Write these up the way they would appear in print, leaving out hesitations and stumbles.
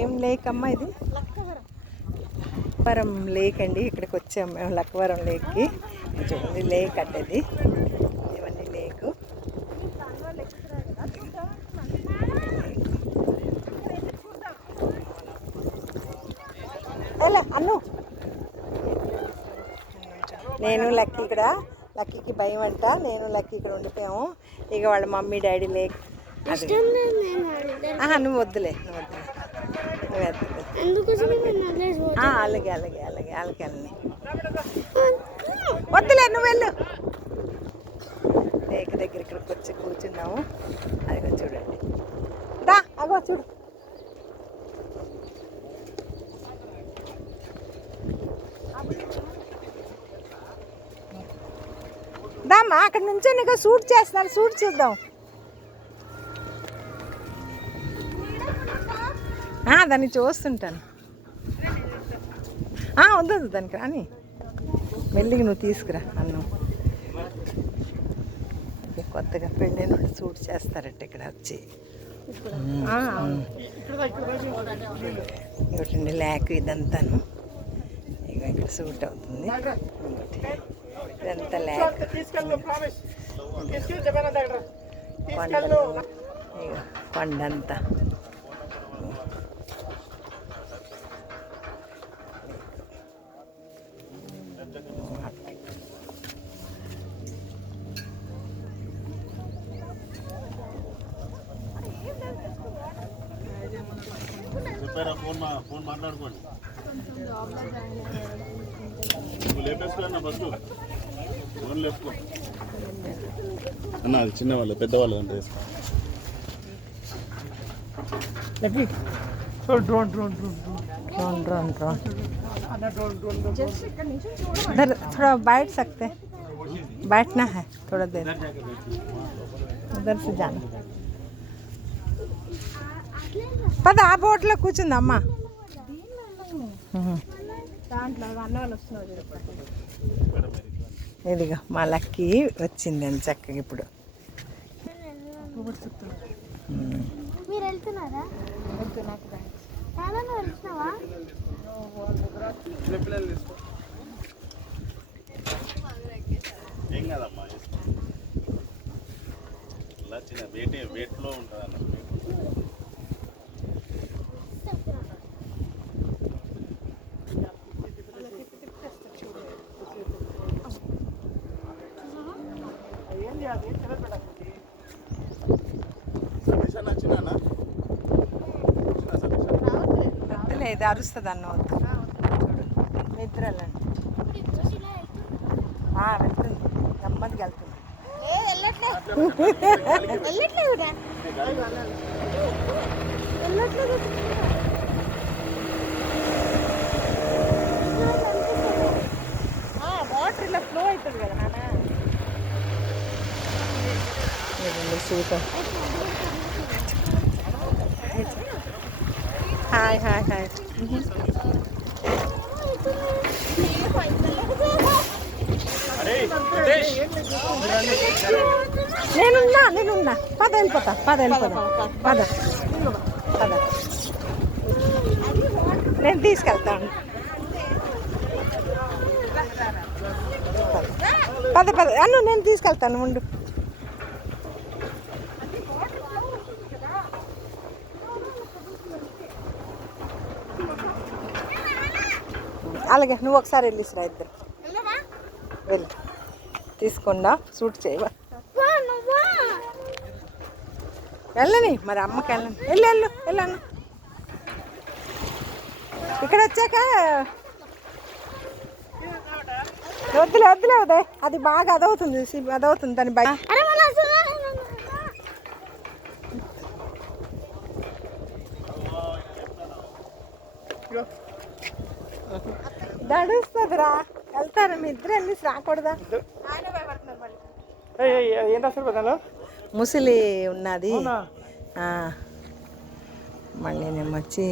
ఏం లేక్ అమ్మా ఇది? లక్కవరం లేక్ అండి. ఇక్కడికి వచ్చాము మేము లక్కవరం లేక్కి. చూడండి లేక్ అడ్డది, ఇవన్నీ లేకు. అన్ను నేను లక్కీ ఇక్కడ, లక్కీకి భయం అంట. నేను లక్కీ ఇక్కడ ఉండిపోయాము. ఇక వాళ్ళ మమ్మీ డాడీ లేక్. నువ్వు వద్దులే, అలాగే అలాగే అలాగే అలాగే వెళ్ళని వద్దులే, నువ్వు వెళ్ళు. లేక్ దగ్గర ఇక్కడికి వచ్చి కూర్చున్నాము. అదిగో చూడండి, దా అగో చూడు. దామ్మా అక్కడ నుంచో నీకు షూట్ చేస్తున్నారు, షూట్ చూద్దాం. దాన్ని చూస్తుంటాను. వద్దు దానికి రాని, మెల్లిగా నువ్వు తీసుకురా అన్నం. కొత్తగా పెళ్ళైన షూట్ చేస్తారట ఇక్కడ వచ్చి. ఇంకోటండి లేక్ ఇదంతాను. ఇక ఇక్కడ షూట్ అవుతుంది. ఇదంతా లేక్, కొండంతా. ఫోన్ మాట్లాడుకోండి. లేపేసుకోండి ఫస్ట్, ఫోన్ లేపుకో అన్న. అది చిన్నవాళ్ళు పెద్దవాళ్ళు అంటే थोड़ा बैठ सकते, बैठना है थोड़ा देर, उधर से जाना. పద ఆ బోట్లో కూర్చుందమ్మా. ఇదిగో మా లక్కీ వచ్చింది అని చక్కగా ఇప్పుడు. ఏం కదమ్మా, ఇలా చిన్న వెయిట్లో ఉంటుంది అన్న. వద్దులే, ఇది అరుస్తుంది అన్న, వద్దు. నిద్రలండి వెళ్తుంది, నెమ్మదికి వెళ్తుంది. వాటర్ ఇలా ఫ్లో అవుతుంది కదా నాన్న. సూపర్. Hi hi hi. నేనున్నా పద వెళ్ళిపోతా, పద నేను తీసుకెళ్తాను. పద అన్ను నేను తీసుకెళ్తాను, ఉండు. అలాగే నువ్వు ఒకసారి వెళ్ళిసిరా, ఇద్దరు వెళ్ళి తీసుకుండా షూట్ చేయవా. వెళ్ళని మరి అమ్మకి వెళ్ళను. ఇక్కడ వచ్చాక వద్దులే ఉదయ్, అది బాగా అదవుతుంది దాని బయట. దడుస్తుందిరా, వెళ్తారు మీ ఇద్దరు వెళ్ళి రాకూడదా? ముసలి ఉన్నది మళ్ళీ నేమొచ్చి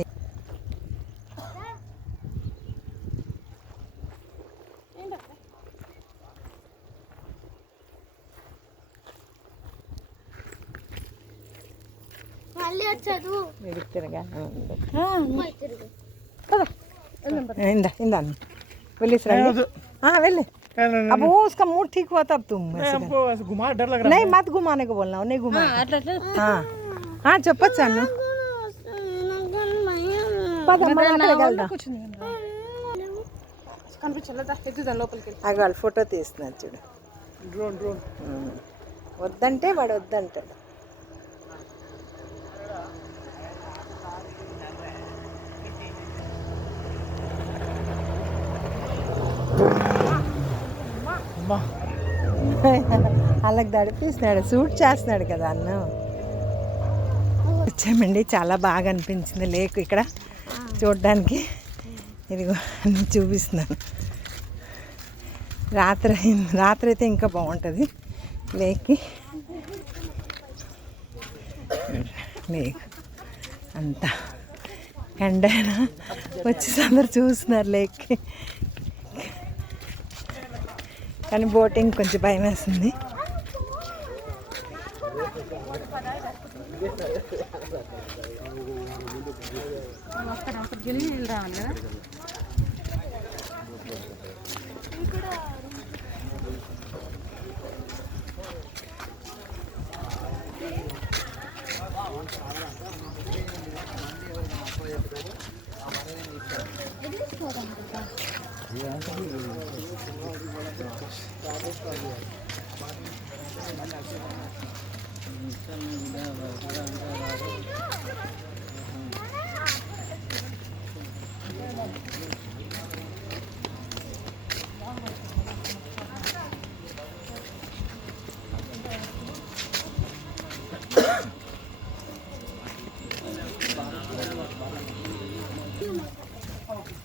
మళ్ళీ మీరు తిరగా इंदा इंदा बोलिस रंगे हाँ वेले अब वो उसका मूड ठीक हुआ तब तुम हमको ऐसे घुमा डर लग रहा नहीं मत घुमाने को बोलना नहीं घुमा हाँ हाँ చెప్పొచ్చు అన్న పదమ్మ అక్కడికి వెళ్దాం కనిపించలేదా ఎదుగుదాం లోపలికి అగ వాళ్ళు ఫోటో తీస్తున్నారు చూడు డ్రోన్ వద్దంటే వాడు వద్దంటాడు అలాగ దడిపిస్తున్నాడు సూట్ చేస్తున్నాడు కదా అన్న వచ్చామండి చాలా బాగా అనిపించింది లేక్ ఇక్కడ చూడడానికి ఇదిగో అన్నీ చూపిస్తున్నాను రాత్రి అయితే ఇంకా బాగుంటుంది లేక్కి లేక్ అంతా ఎండైనా వచ్చి అందరు చూస్తున్నారు లేక్కి కానీ బోటింగ్ కొంచెం భయం వేస్తుంది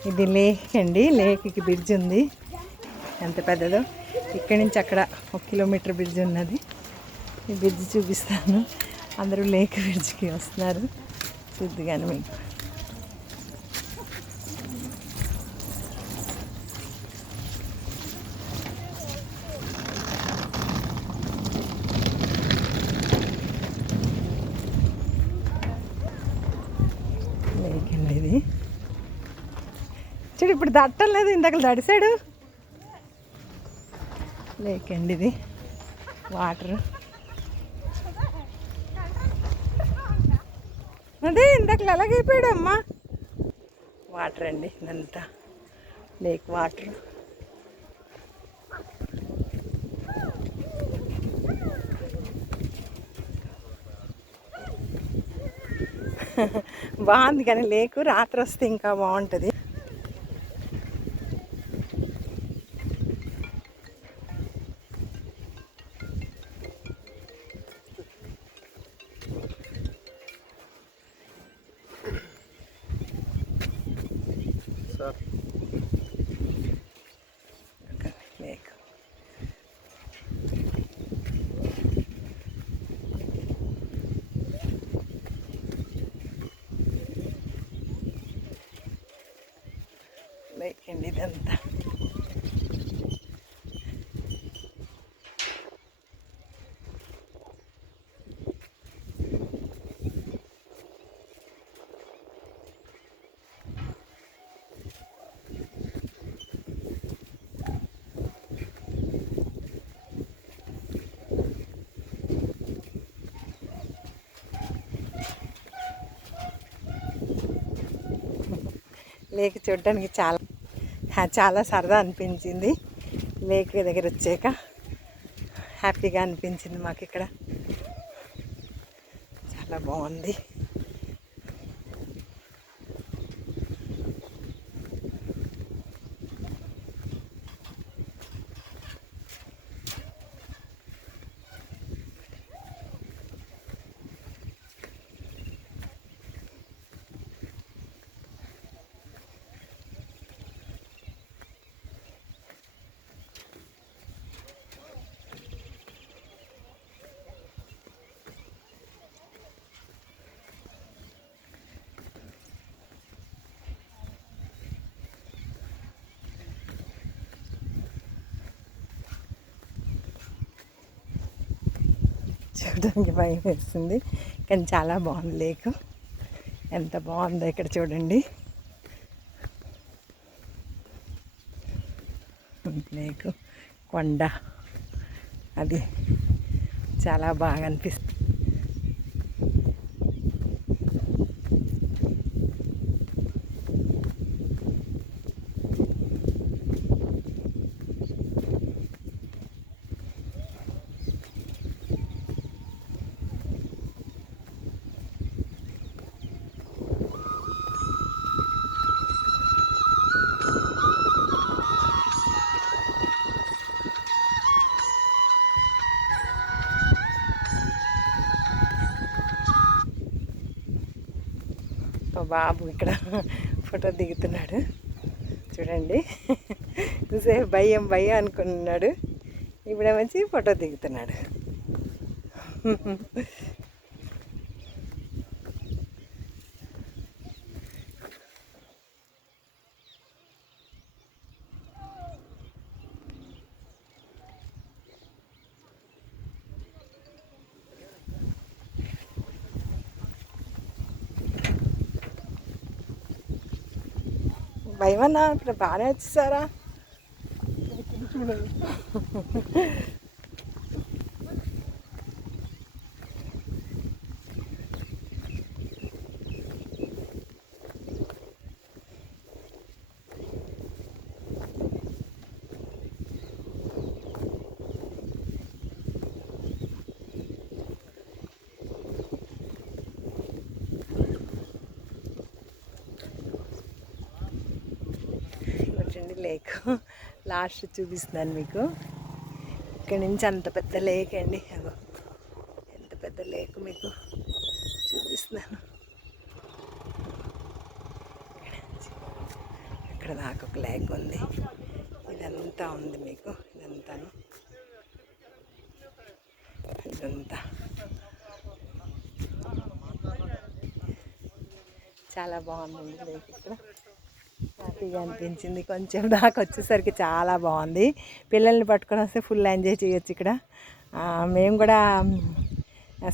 ఇది లేక్ అండి లేక్కి బ్రిడ్జ్ ఉంది ఎంత పెద్దదో ఇక్కడి నుంచి అక్కడ 1 కిలోమీటర్ బ్రిడ్జ్ ఉన్నది ఈ బ్రిడ్జ్ చూపిస్తాను అందరూ లేక్ బ్రిడ్జ్కి వస్తున్నారు చూద్దుగాను మీకు లేక్ అండి ఇది చూడు ఇప్పుడు దట్టం లేదు ఇందాక దడిసాడు లేక్ అండి ఇది వాటర్ అదే ఇందాక అలాగైపోయాడు అమ్మా వాటర్ అండి ఇదంతా లేక్ వాటర్ బాగుంది కానీ లేకు రాత్రి వస్తే ఇంకా బాగుంటుంది లేక్ లేక్ అండి ఇదంతా లేక్ చూడడానికి చాలా సరదా అనిపించింది లేక్ దగ్గర వచ్చాక హ్యాపీగా అనిపించింది మాకు ఇక్కడ చాలా బాగుంది చూడడానికి భయం వేస్తుంది కానీ చాలా బాగుంది లేక్ ఎంత బాగుందో ఇక్కడ చూడండి. లేకు కొండ అది చాలా బాగా అనిపిస్తుంది. మా బాబు ఇక్కడ ఫోటో దిగుతున్నాడు చూడండి. సేపు భయం అనుకున్నాడు, ఇప్పుడేమొచ్చి ఫోటో దిగుతున్నాడు. భయమన్నా ఇప్పుడు బాగానే వచ్చేసారా? లేక్ లాస్ట్ చూపిస్తున్నాను మీకు. ఇక్కడి నుంచి అంత పెద్ద లేక్ అండి, అదో ఎంత పెద్ద లేక్ మీకు చూపిస్తున్నాను. ఇక్కడ దాకా ఒక లేక్ ఉంది, ఇదంతా ఉంది మీకు, ఇదంతా చాలా బాగుందండి లేక్. ఇక్కడ హ్యాపీగా అనిపించింది. కొంచెం దాకా వచ్చేసరికి చాలా బాగుంది. పిల్లల్ని పట్టుకొని వస్తే ఫుల్ ఎంజాయ్ చేయొచ్చు ఇక్కడ. మేము కూడా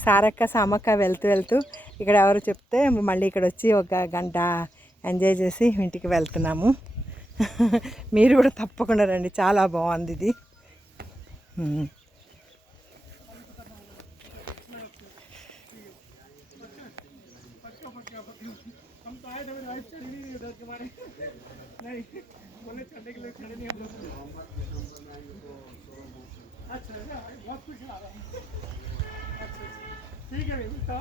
సారక్క సామక్క వెళ్తూ ఇక్కడ ఎవరు చెప్తే మళ్ళీ ఇక్కడ వచ్చి ఒక గంట ఎంజాయ్ చేసి ఇంటికి వెళ్తున్నాము. మీరు కూడా తప్పకుండా రండి, చాలా బాగుంది ఇది. नहीं बोले चढ़ने के लिए खड़े नहीं हम लोग। अच्छा बहुत खुश आ रहा हूँ। अच्छा ठीक है बेटा।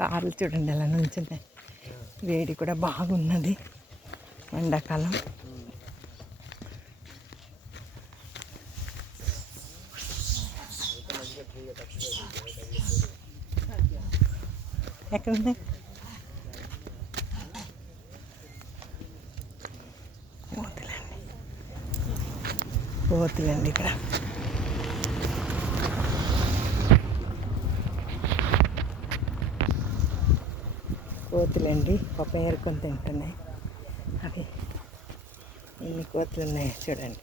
కార్లు చూడండి ఎలా నుంచున్నాయి. వేడి కూడా బాగున్నది ఎండాకాలం. ఎక్కడుంది కోతులండి ఇక్కడ. కోతులండి పాపం ఏరుకొని తింటున్నాయి. అవి ఎన్ని కోతులు ఉన్నాయి చూడండి.